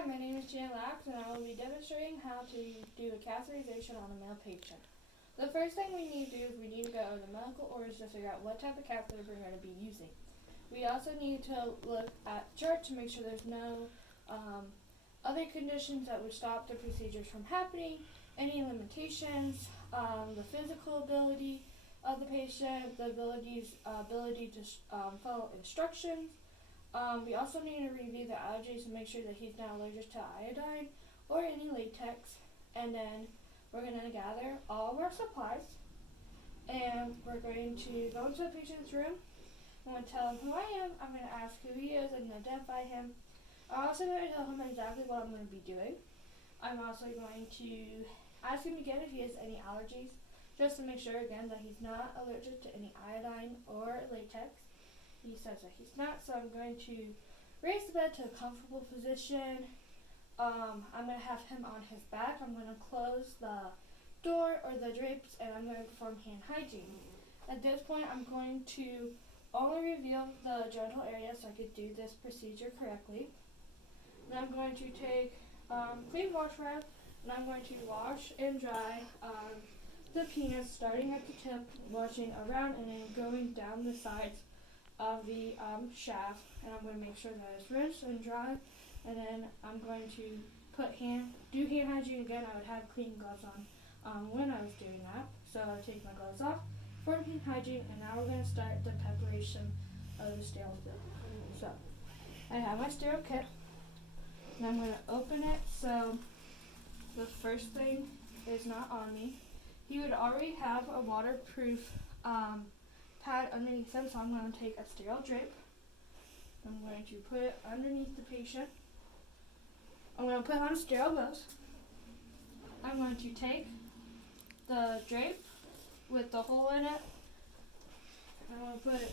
Hi, my name is Jan Lax, and I will be demonstrating how to do a catheterization on a male patient. The first thing we need to do is we need to go over the medical orders to figure out what type of catheter we're going to be using. We also need to look at charts to make sure there's no other conditions that would stop the procedures from happening, any limitations, the physical ability of the patient, the ability to follow instructions. We also need to review the allergies to make sure that he's not allergic to iodine or any latex. And then we're going to gather all of our supplies and we're going to go into the patient's room. I'm going to tell him who I am. I'm going to ask who he is and identify him. I'm also going to tell him exactly what I'm going to be doing. I'm also going to ask him again if he has any allergies, just to make sure again that he's not allergic to any iodine or latex. He says that he's not, so I'm going to raise the bed to a comfortable position. I'm going to have him on his back. I'm going to close the door or the drapes, and I'm going to perform hand hygiene. At this point, I'm going to only reveal the genital area so I could do this procedure correctly. Then I'm going to take clean wash rag, and I'm going to wash and dry the penis, starting at the tip, washing around, and then going down the sides of the shaft, and I'm going to make sure that it's rinsed and dry, and then I'm going to do hand hygiene again. I would have clean gloves on when I was doing that, so I'll take my gloves off for hand hygiene, and now we're going to start the preparation of the sterile kit. So I have my sterile kit, and I'm going to open it. So the first thing is not on me. He would already have a waterproof pad underneath them, so I'm going to take a sterile drape. I'm going to put it underneath the patient. I'm going to put on sterile gloves. I'm going to take the drape with the hole in it. I'm going to put it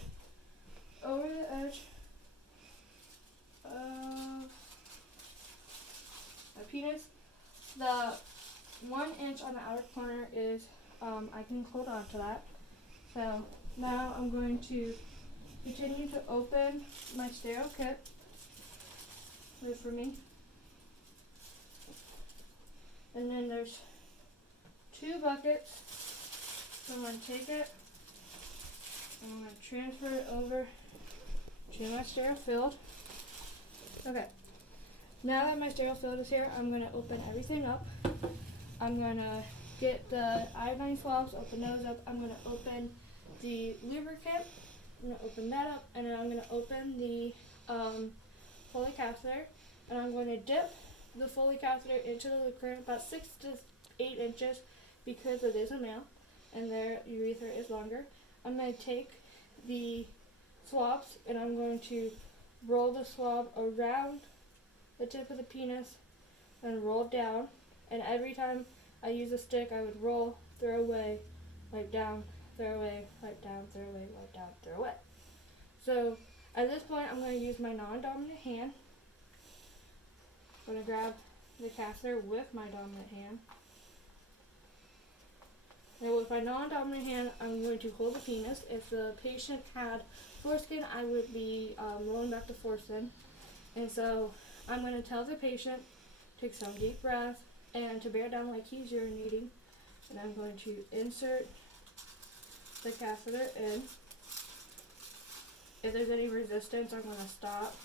over the edge of my penis. The 1 inch on the outer corner is, I can hold on to that. So now I'm going to continue to open my sterile kit. Wait for me. And then there's 2 buckets. So I'm going to take it. I'm going to transfer it over to my sterile field. Okay. Now that my sterile field is here, I'm going to open everything up. I'm going to get the iodine swabs, open those up. I'm going to open the lubricant. I'm going to open that up, and then I'm going to open the Foley catheter, and I'm going to dip the Foley catheter into the lubricant about 6 to 8 inches because it is a male and their urethra is longer. I'm going to take the swabs, and I'm going to roll the swab around the tip of the penis and roll down, and every time I use a stick, I would roll, throw away, wipe down, throw away, wipe down, throw away, wipe down, throw away. So at this point, I'm going to use my non-dominant hand. I'm going to grab the catheter with my dominant hand. And with my non-dominant hand, I'm going to hold the penis. If the patient had foreskin, I would be rolling back the foreskin. And so I'm going to tell the patient, take some deep breath, and to bear down like he's urinating. And I'm going to insert the catheter in. If there's any resistance, I'm going to stop.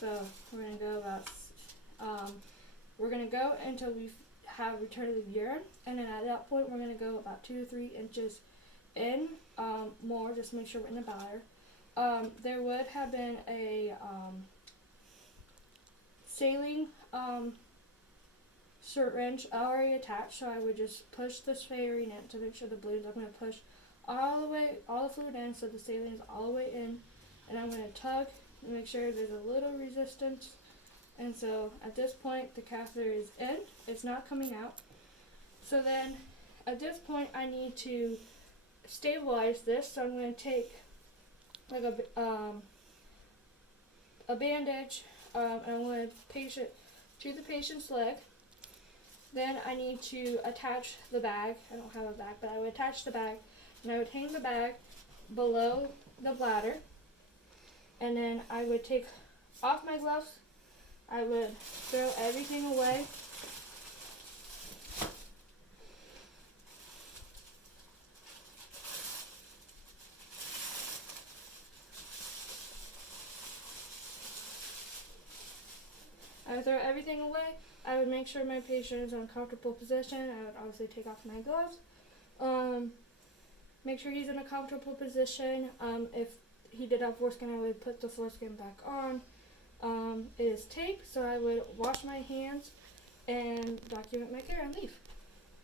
So we're going to go we're going to go until we have return of the urine, and then at that point we're going to go about 2 to 3 inches in more, just to make sure we're in the bladder. There would have been a saline syringe already attached, so I would just push the saline in to make sure the balloons. I'm going to push all the fluid in, so the saline is all the way in, and I'm going to tug and make sure there's a little resistance. And so at this point, the catheter is in, it's not coming out. So then at this point, I need to stabilize this, so I'm going to take like a bandage, and I'm going to paste it to the patient's leg. Then I need to attach the bag. I don't have a bag, but I would attach the bag, and I would hang the bag below the bladder, and then I would take off my gloves, I would throw everything away. I would throw everything away. I would make sure my patient is in a comfortable position. I would obviously take off my gloves. Make sure he's in a comfortable position. If he did have foreskin, I would put the foreskin back on. It is tape, so I would wash my hands and document my care and leave.